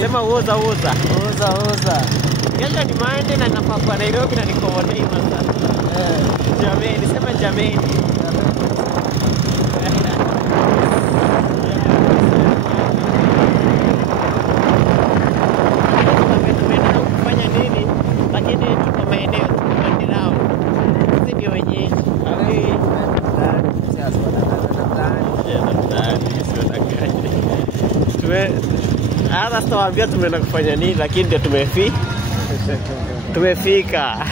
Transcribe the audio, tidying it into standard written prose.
Sema uza. Kesho ni Monday na nafaa kwa Nairobi na niko Wodei sasa. Jameni, sema jameni. Tumeenda kufanya nini? Lakini tuko maeneo tumeendao. Sisi ndio wenyeji. Hata sitawaambia tumeenda kufanya nini, lakini ndio tumefika.